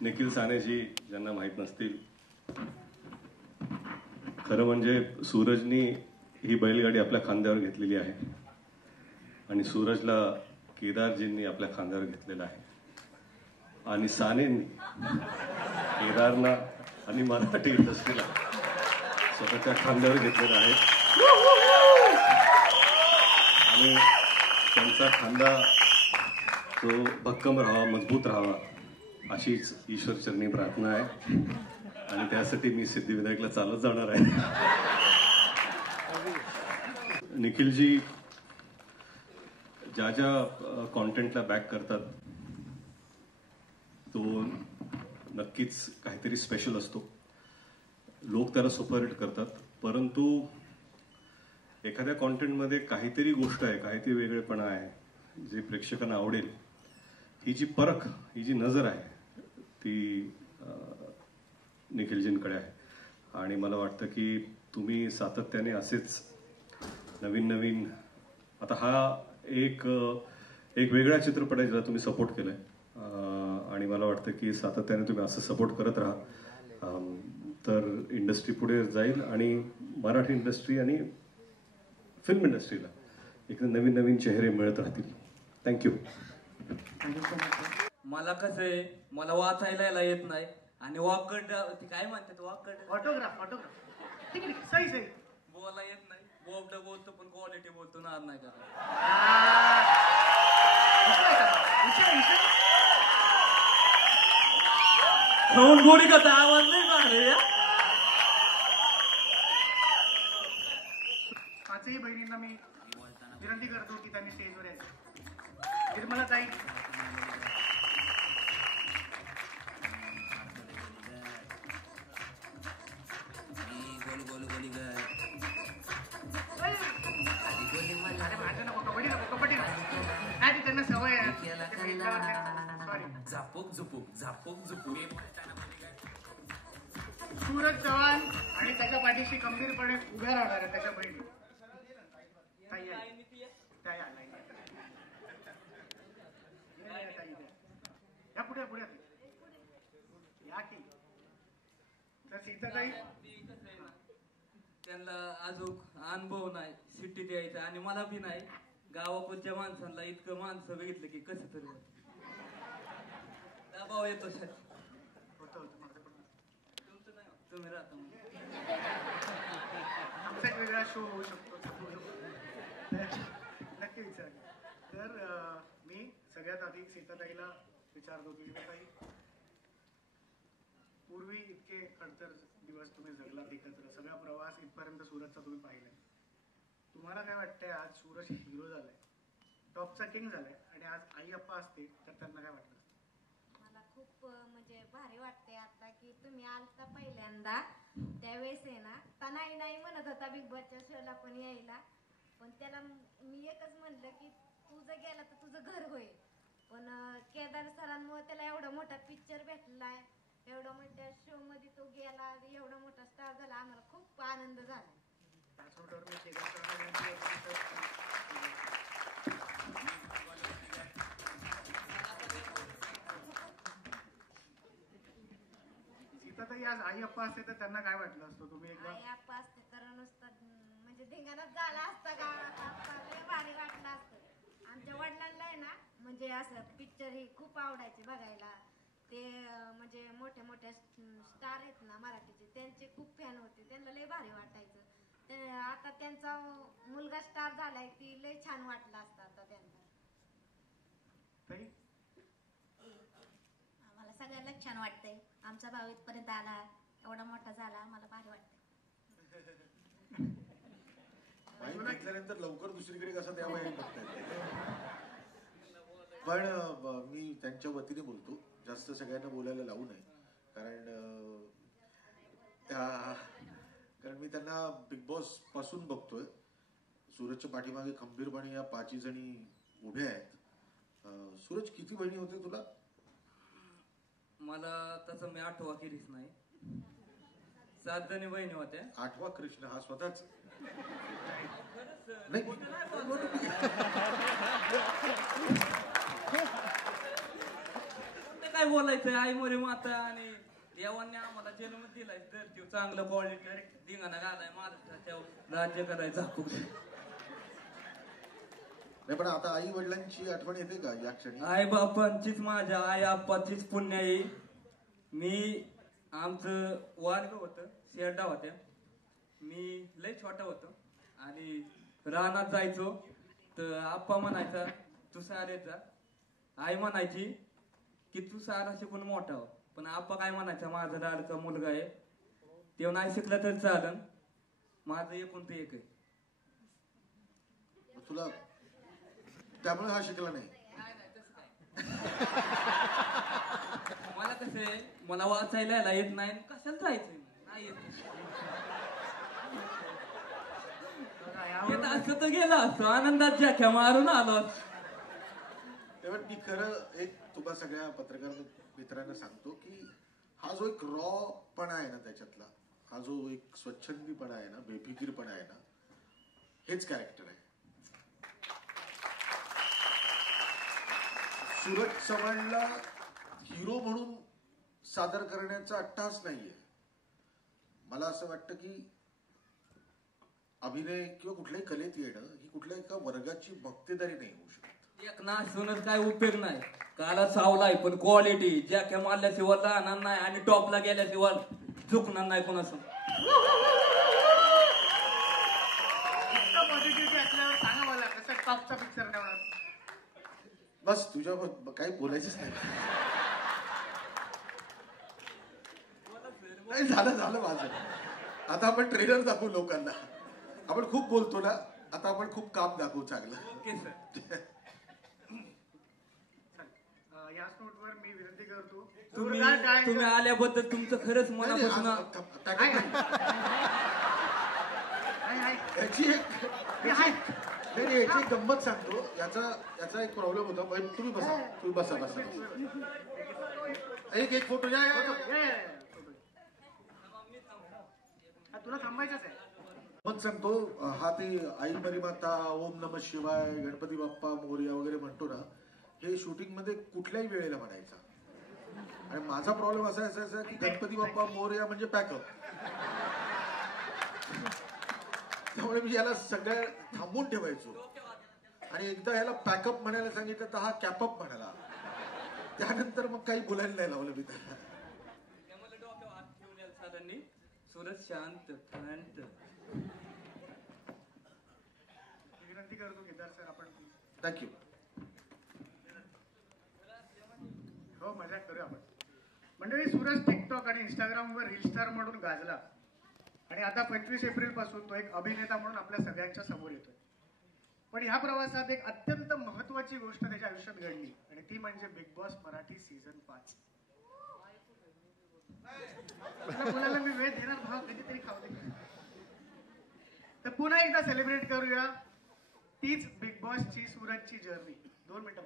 निखिल सानेजी ज्यांना माहीत नसतील, खरं म्हणजे सूरजनी ही बैलगाडी आपल्या खांद्यावर घेतलेली आहे आणि सूरजला केदारजींनी आपल्या खांद्यावर घेतलेला आहे आणि सानेंनी केदारला आणि मराठी इंडस्ट्रीला स्वतःच्या खांद्यावर घेतलेला आहे आणि त्यांचा खांदा तो भक्कम राहावा, मजबूत राहावा अशीच ईश्वरचरणी प्रार्थना आहे आणि त्यासाठी मी सिद्धिविनायकला चालत जाणार आहे. निखिलजी ज्या ज्या कॉन्टेंटला बॅक करतात तो नक्कीच काहीतरी स्पेशल असतो. लोक त्याला सुपरहिट करतात, परंतु एखाद्या कॉन्टेंटमध्ये काहीतरी गोष्ट आहे, काहीतरी वेगळेपणा आहे जे प्रेक्षकांना आवडेल. ही जी परख, ही जी नजर आहे ती निखिलजींकडे आहे आणि मला वाटतं की तुम्ही सातत्याने असेच नवीन नवीन, आता हा एक वेगळ्या चित्रपटाला तुम्ही सपोर्ट केलाय आणि मला वाटतं की सातत्याने तुम्ही असं सपोर्ट करत राहा तर इंडस्ट्री पुढे जाईल आणि मराठी इंडस्ट्री आणि फिल्म इंडस्ट्रीला एक नवीन नवीन चेहरे मिळत राहतील. थँक्यू. मला कसं आहे, मला वाचायला येत नाही आणि वाकड ते काय म्हणतात, वाकड ऑटोग्राफ ठीक आहे, सही सही बोला येत नाही. बोबड बोलतो पण क्वालिटी बोलतो ना, नाही करा. गोडी कसा आवाज नाही मारे. पाचही बहिणींना मी विनंती करतो की त्यांनी स्टेजवर यायचं. निर्मला ताई, त्यांना सवय आहे. झापूक झुपूक झापूक झुपूक. सूरज चव्हाण आणि त्याच्या पाठीशी गंभीरपणे उभ्या राहणार आहे त्याच्या बहिणी. या पुढे पुढे या की तर सीताताई, त्यांना अजून अनुभव नाही सिटीत यायचा आणि मला बी नाही. गावाकडच्या माणसांना इतकं माणसं बघितलं की कसं तरी दबाव येतो. तुमचं नाही, तुम्ही राहता आमचा एक वेगळा शो होऊ शकतो. नक्की विचार. तर मी सगळ्यात आधी सीताताईला विचारतो की सीताताई, पूर्वी इतके खडतर दिवस तुम्ही जगलात एकत्र, सगळा प्रवास इथपर्यंत सूरजचा तुम्ही पाहिलाय. तुम्हाला काय वाटतंय आज सूरज हिरो झालाय, टॉपचा किंग झालाय आणि आज आई अप्पा असते तर त्यांना काय वाटतं? मला खूप म्हणजे भारी वाटते आता की तुम्ही आलता पहिल्यांदा त्यावेळेस आहे ना, तर नाही म्हणत होता बिग बॉसच्या शोला पण यायला, पण त्याला मी एकच म्हणलं की तुझं गेला तर तुझं घर होईल. पण केदार सरांमुळे त्याला एवढा मोठा पिक्चर भेटलाय, एवढा मोठ्या शो मध्ये तो गेला, एवढा मोठा स्टार झाला, आम्हाला खूप आनंद झाला. सीताताई, आज आई अप्पा असते तर त्यांना काय वाटलं असतं? तुम्ही एकदा आई अप्पा असते तर नुसतं म्हणजे धिंगाणाच झाला असता गावात, लय भारी वाटलं असतं. आमच्या वडिलांना आहे ना म्हणजे असं पिक्चर ही खूप आवडायचे बघायला. ते म्हणजे मोठे मोठे स्टार आहेत ना मराठीचे, त्यांचे खूप फॅन होते, त्यांना लय भारी वाटायचं. आता त्यांचा मुलगा स्टार झालाय ती लय छान वाटलं असतं आता त्यांना. आम्हाला सगळ्यांना छान वाटतंय. आमचा भाऊ इथपर्यंत आला, एवढा मोठा झाला, मला भारी वाटतंय. घेतल्यानंतर लवकर दुसरीकडे कसं द्यावं हे बघताय. पण मी त्यांच्या वतीने बोलतो, जास्त सगळ्यांना बोलायला लावू नये, कारण मी त्यांना बिग बॉस पासून बघतोय. सूरजच्या पाठीमागे खंबीरपणे या 5 जणी उभ्या आहेत. सूरज, किती बहिणी होते तुला? मला तसं मी आठवा केलीच नाही, 7 जणी बहिणी होत्या. 8वा कृष्ण हा स्वतःच काय बोलायचं, आई मोरे माता आणि देवांनी आम्हाला जन्म दिलाय तर ते चांगलं क्वालिटी धिंगाणा घालाय महाराष्ट्राच्या राज्य करायचं हक्क. नाही पण आता आई वडिलांची आठवण येते का या क्षणी? आई बापांचीच, माझ्या आई आप्पाचीच पुण्याई. मी आमचं वारग होतं, शेरडा होत्या, मी लय छोटा होतो आणि रानात जायचो तर आप्पा म्हणायचा तू शाळेत जा, आई म्हणायची की तू शाळा शिकून मोठा हो. पण आप्पा काय म्हणायचा, माझा लाडका मुलगा आहे, ते नाही शिकला तरी चालन, माझं एकूण ते एक आहे. तुला त्यामुळे हा शिकला नाही? मला कसं आहे, मला वाचायला यायला येत नाही, कशाला जायचंय नाही येत. येत असं तर गेलं असतं, आनंदात जाख्या मारून आलो. तेव्हा मी खरं एक तुम्हा सगळ्या पत्रकार मित्रांना सांगतो की हा जो एक रॉ पणा आहे ना त्याच्यातला, हा जो एक स्वच्छंदीपणा आहे ना, बेफिकीरपणा आहे ना, हेच कॅरेक्टर आहे. सूरज चव्हाणला हिरो म्हणून सादर करण्याचा अट्टहास नाहीये. मला असं वाटतं की अभिनय किंवा कुठल्याही कलेत येणं ही कुठल्या एका वर्गाची मक्तेदारी नाही होऊ शकत. एक नासूनच काय उपयोग नाही, काला सावलाय पण क्वालिटी ज्या मारल्याशिवाय राहणार नाही आणि टॉपला गेल्याशिवाय चुकणार नाही कोणाचं. पॉझिटिव्हिटी असल्यावर सांगा मला कसं टॉपचा पिक्चर नाही होणार. बस तुझ्या काही बोलायचंच नाही. नाही झालं झालं माझं. आता आपण ट्रेलर दाखवू लोकांना. आपण खूप बोलतो ना, आता आपण खूप काम दाखवू चांगलं. Okay sir. याच नोटवर मी विनंती करतो, तुम्ही आल्याबद्दल तुमचं खरंच मनापासून याची एक गंमत सांगतो. याचा एक प्रॉब्लेम होता. तुम्ही बसा, तुम्ही बसा बसा. एक फोटो या. तुला थांबायचंच आहे. मग सांगतो, हा ते आई मरी माता, ओम नमः शिवाय, गणपती बाप्पा मोरया वगैरे म्हणतो ना, हे शूटिंग मध्ये कुठल्याही वेळेला म्हणायचा. आणि माझा प्रॉब्लेम असा असायचा की गणपती बाप्पा मोरया म्हणजे पॅकअप. त्यामुळे मी याला सगळ्या थांबून ठेवायचो. आणि एकदा याला पॅकअप म्हणायला सांगितलं तर हा कॅपअप म्हणाला. त्यानंतर मग काही बोलायला नाही लावलं मी त्याला. सूरज शांत शांत. विनंती करतो केदार सर, आपण थँक्यू. हो मजा करूया आपण. मंडळी, सूरज टिकटॉक आणि इंस्टाग्रामवर रील स्टार म्हणून गाजला आणि आता 25 एप्रिल पासून तो एक अभिनेता म्हणून आपल्या सगळ्यांच्या समोर येतोय. पण ह्या प्रवासात एक अत्यंत महत्वाची गोष्ट त्याच्या आयुष्यात घडली आणि ती म्हणजे बिग बॉस मराठी सीझन 5. मुलाला मी वेळ देणार भाव, कधीतरी खाऊ दे. तर पुन्हा एकदा सेलिब्रेट करूया तीच बिग बॉसची सूरजची जर्नी. 2 मिनिटं.